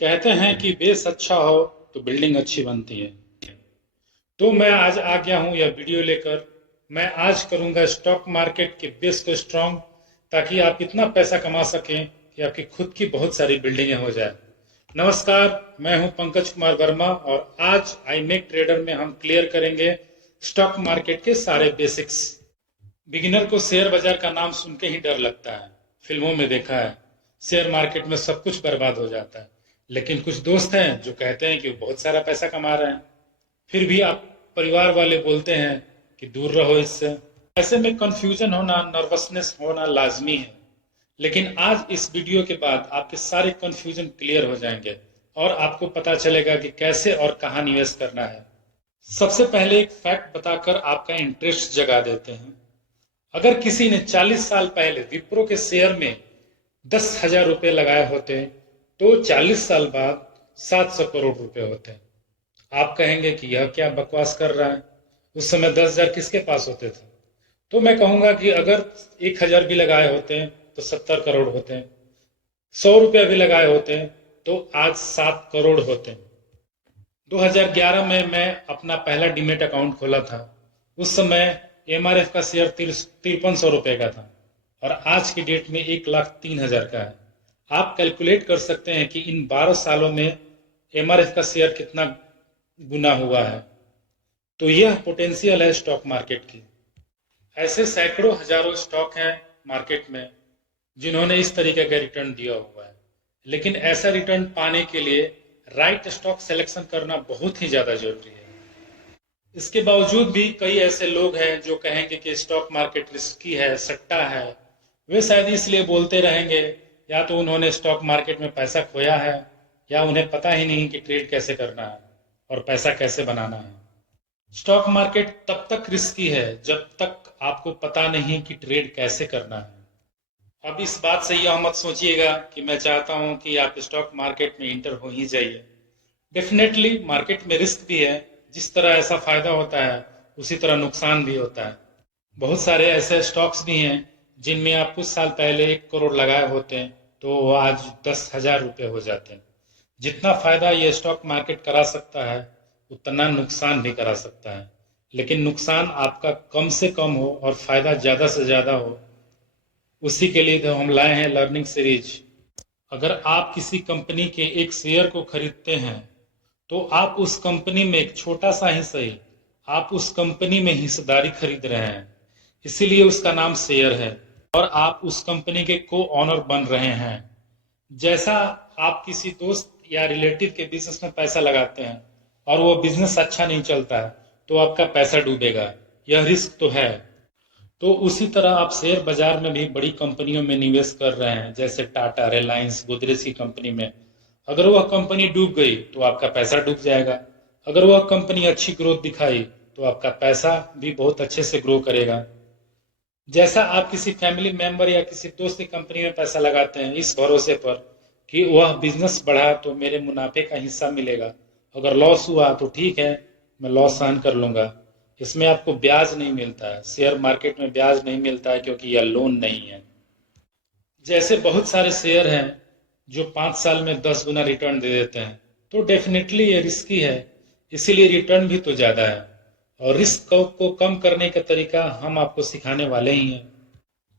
कहते हैं कि बेस अच्छा हो तो बिल्डिंग अच्छी बनती है। तो मैं आज आ गया हूं यह वीडियो लेकर। मैं आज करूंगा स्टॉक मार्केट के बेस को स्ट्रांग, ताकि आप इतना पैसा कमा सकें कि आपकी खुद की बहुत सारी बिल्डिंगें हो जाए। नमस्कार, मैं हूं पंकज कुमार वर्मा और आज आई मेक ट्रेडर में हम क्लियर करेंगे स्टॉक मार्केट के सारे बेसिक्स। बिगिनर को शेयर बाजार का नाम सुन के ही डर लगता है। फिल्मों में देखा है, शेयर मार्केट में सब कुछ बर्बाद हो जाता है। लेकिन कुछ दोस्त हैं जो कहते हैं कि वो बहुत सारा पैसा कमा रहे हैं। फिर भी आप परिवार वाले बोलते हैं कि दूर रहो इससे। ऐसे में कंफ्यूजन होना, नर्वसनेस होना लाजमी है। लेकिन आज इस वीडियो के बाद आपके सारे कंफ्यूजन क्लियर हो जाएंगे और आपको पता चलेगा कि कैसे और कहाँ निवेश करना है। सबसे पहले एक फैक्ट बताकर आपका इंटरेस्ट जगा देते हैं। अगर किसी ने 40 साल पहले विप्रो के शेयर में 10,000 रुपए लगाए होते तो 40 साल बाद 700 करोड़ रुपए होते। आप कहेंगे कि यह क्या बकवास कर रहा है, उस समय 10,000 किसके पास होते थे? तो मैं कहूंगा कि अगर 1,000 भी लगाए होते तो 70 करोड़ होते, 100 रुपया भी लगाए होते तो आज 7 करोड़ होते। 2011 में मैं अपना पहला डीमेट अकाउंट खोला था। उस समय एमआरएफ का शेयर 5300 रुपए का था और आज की डेट में 1,03,000 का है। आप कैलकुलेट कर सकते हैं कि इन 12 सालों में एमआरएफ का शेयर कितना गुना हुआ है। तो यह पोटेंशियल है स्टॉक मार्केट की। ऐसे सैकड़ों हजारों स्टॉक हैं मार्केट में जिन्होंने इस तरीके का रिटर्न दिया हुआ है। लेकिन ऐसा रिटर्न पाने के लिए राइट स्टॉक सिलेक्शन करना बहुत ही ज्यादा जरूरी है। इसके बावजूद भी कई ऐसे लोग हैं जो कहेंगे कि स्टॉक मार्केट रिस्की है, सट्टा है। वे शायद इसलिए बोलते रहेंगे या तो उन्होंने स्टॉक मार्केट में पैसा खोया है या उन्हें पता ही नहीं कि ट्रेड कैसे करना है और पैसा कैसे बनाना है। स्टॉक मार्केट तब तक रिस्की है जब तक आपको पता नहीं कि ट्रेड कैसे करना है। अब इस बात से यह मत सोचिएगा कि मैं चाहता हूं कि आप स्टॉक मार्केट में इंटर हो ही जाइए। डेफिनेटली मार्केट में रिस्क भी है। जिस तरह ऐसा फायदा होता है उसी तरह नुकसान भी होता है। बहुत सारे ऐसे स्टॉक्स भी हैं जिनमें आप कुछ साल पहले 1 करोड़ लगाए होते हैं तो वो आज 10,000 रुपये हो जाते हैं। जितना फायदा ये स्टॉक मार्केट करा सकता है उतना नुकसान भी करा सकता है। लेकिन नुकसान आपका कम से कम हो और फायदा ज्यादा से ज्यादा हो, उसी के लिए तो हम लाए हैं लर्निंग सीरीज। अगर आप किसी कंपनी के एक शेयर को खरीदते हैं तो आप उस कंपनी में एक छोटा सा ही सही, आप उस कंपनी में हिस्सेदारी खरीद रहे हैं, इसीलिए उसका नाम शेयर है और आप उस कंपनी के को ऑनर बन रहे हैं। जैसा आप किसी दोस्त या रिलेटिव के बिजनेस में पैसा लगाते हैं और वो बिजनेस अच्छा नहीं चलता है तो आपका पैसा डूबेगा, यह रिस्क तो है। तो उसी तरह आप शेयर बाजार में भी बड़ी कंपनियों में निवेश कर रहे हैं, जैसे टाटा, रिलायंस, गोदरेज की कंपनी में। अगर वह कंपनी डूब गई तो आपका पैसा डूब जाएगा। अगर वह कंपनी अच्छी ग्रोथ दिखाई तो आपका पैसा भी बहुत अच्छे से ग्रो करेगा। जैसा आप किसी फैमिली मेंबर या किसी दोस्त की कंपनी में पैसा लगाते हैं इस भरोसे पर कि वह बिजनेस बढ़ा तो मेरे मुनाफे का हिस्सा मिलेगा, अगर लॉस हुआ तो ठीक है, मैं लॉस सहन कर लूंगा। इसमें आपको ब्याज नहीं मिलता है। शेयर मार्केट में ब्याज नहीं मिलता है क्योंकि यह लोन नहीं है। जैसे बहुत सारे शेयर हैं जो 5 साल में 10 गुना रिटर्न दे देते हैं, तो डेफिनेटली ये रिस्की है, इसीलिए रिटर्न भी तो ज्यादा है। और रिस्क को कम करने का तरीका हम आपको सिखाने वाले ही हैं।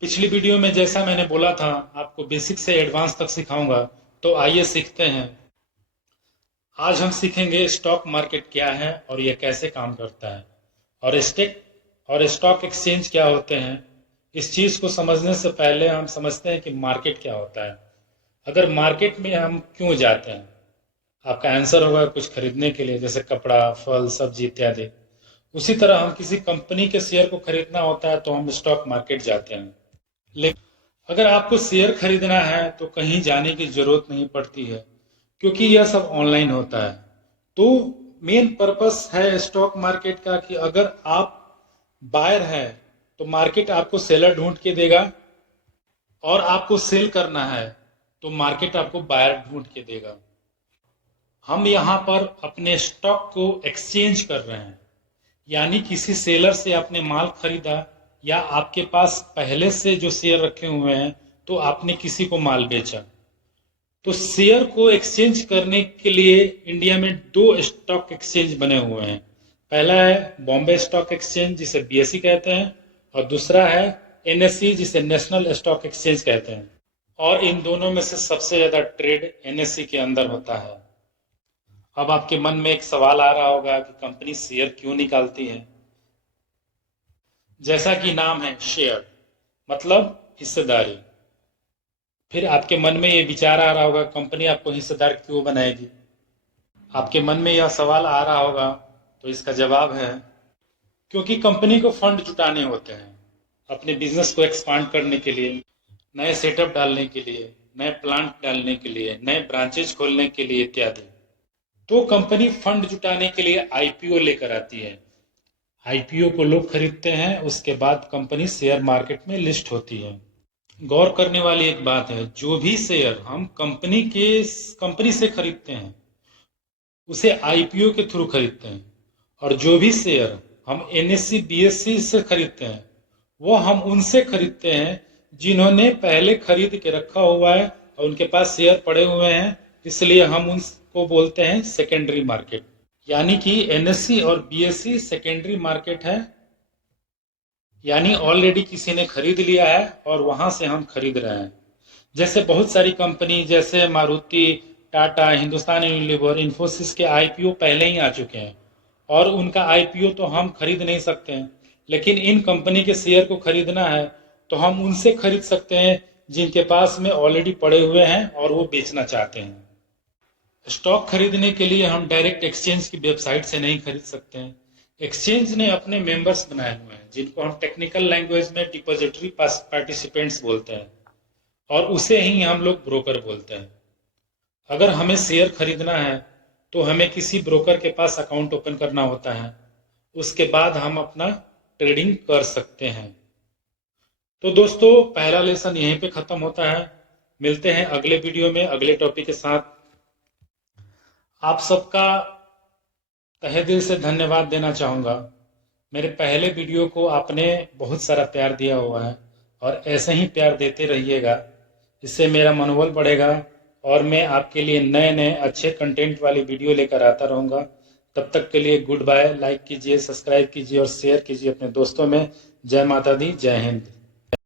पिछली वीडियो में जैसा मैंने बोला था आपको बेसिक से एडवांस तक सिखाऊंगा, तो आइए सीखते हैं। आज हम सीखेंगे स्टॉक मार्केट क्या है और यह कैसे काम करता है और स्टॉक एक्सचेंज क्या होते हैं। इस चीज को समझने से पहले हम समझते हैं कि मार्केट क्या होता है। अगर मार्केट में हम क्यों जाते हैं, आपका आंसर होगा कुछ खरीदने के लिए, जैसे कपड़ा, फल, सब्जी इत्यादि। उसी तरह हम किसी कंपनी के शेयर को खरीदना होता है तो हम स्टॉक मार्केट जाते हैं। लेकिन अगर आपको शेयर खरीदना है तो कहीं जाने की जरूरत नहीं पड़ती है क्योंकि यह सब ऑनलाइन होता है। तो मेन पर्पस है स्टॉक मार्केट का कि अगर आप बायर हैं तो मार्केट आपको सेलर ढूंढ के देगा और आपको सेल करना है तो मार्केट आपको बायर ढूंढ के देगा। हम यहाँ पर अपने स्टॉक को एक्सचेंज कर रहे हैं, यानी किसी सेलर से आपने माल खरीदा या आपके पास पहले से जो शेयर रखे हुए हैं तो आपने किसी को माल बेचा। तो शेयर को एक्सचेंज करने के लिए इंडिया में 2 स्टॉक एक्सचेंज बने हुए हैं। पहला है बॉम्बे स्टॉक एक्सचेंज जिसे बीएसई कहते हैं, और दूसरा है एनएसई जिसे नेशनल स्टॉक एक्सचेंज कहते हैं। और इन दोनों में से सबसे ज्यादा ट्रेड एनएसई के अंदर होता है। अब आपके मन में एक सवाल आ रहा होगा कि कंपनी शेयर क्यों निकालती है। जैसा कि नाम है शेयर मतलब हिस्सेदारी। फिर आपके मन में ये विचार आ रहा होगा कंपनी आपको हिस्सेदार क्यों बनाएगी। आपके मन में यह सवाल आ रहा होगा तो इसका जवाब है क्योंकि कंपनी को फंड जुटाने होते हैं अपने बिजनेस को एक्सपांड करने के लिए, नए सेटअप डालने के लिए, नए प्लांट डालने के लिए, नए ब्रांचेज खोलने के लिए इत्यादि। तो कंपनी फंड जुटाने के लिए आईपीओ लेकर आती है। आईपीओ को लोग खरीदते हैं, उसके बाद कंपनी शेयर मार्केट में लिस्ट होती है। गौर करने वाली एक बात है, जो भी शेयर हम कंपनी से खरीदते हैं उसे आईपीओ के थ्रू खरीदते हैं, और जो भी शेयर हम एनएससी बीएससी से खरीदते हैं वो हम उनसे खरीदते हैं जिन्होंने पहले खरीद के रखा हुआ है और उनके पास शेयर पड़े हुए हैं, इसलिए हम उनको बोलते हैं सेकेंडरी मार्केट। यानी कि एनएससी और बीएससी सेकेंडरी मार्केट है, यानी ऑलरेडी किसी ने खरीद लिया है और वहां से हम खरीद रहे हैं। जैसे बहुत सारी कंपनी जैसे मारुति, टाटा, हिंदुस्तान यूनिलीवर, इन्फोसिस के आईपीओ पहले ही आ चुके हैं और उनका आईपीओ तो हम खरीद नहीं सकते हैं, लेकिन इन कंपनी के शेयर को खरीदना है तो हम उनसे खरीद सकते हैं जिनके पास में ऑलरेडी पड़े हुए हैं और वो बेचना चाहते हैं। स्टॉक खरीदने के लिए हम डायरेक्ट एक्सचेंज की वेबसाइट से नहीं खरीद सकते हैं। एक्सचेंज ने अपने मेंबर्स बनाए हुए हैं जिनको हम टेक्निकल लैंग्वेज में डिपॉजिटरी पार्टिसिपेंट्स बोलते हैं, और उसे ही हम लोग ब्रोकर बोलते हैं। अगर हमें शेयर खरीदना है तो हमें किसी ब्रोकर के पास अकाउंट ओपन करना होता है, उसके बाद हम अपना ट्रेडिंग कर सकते हैं। तो दोस्तों पहला लेसन यहीं पे खत्म होता है। मिलते हैं अगले वीडियो में अगले टॉपिक के साथ। आप सबका तहे दिल से धन्यवाद देना चाहूँगा। मेरे पहले वीडियो को आपने बहुत सारा प्यार दिया हुआ है और ऐसे ही प्यार देते रहिएगा, इससे मेरा मनोबल बढ़ेगा और मैं आपके लिए नए नए अच्छे कंटेंट वाली वीडियो लेकर आता रहूँगा। तब तक के लिए गुड बाय। लाइक कीजिए, सब्सक्राइब कीजिए और शेयर कीजिए अपने दोस्तों में। जय माता दी, जय हिंद।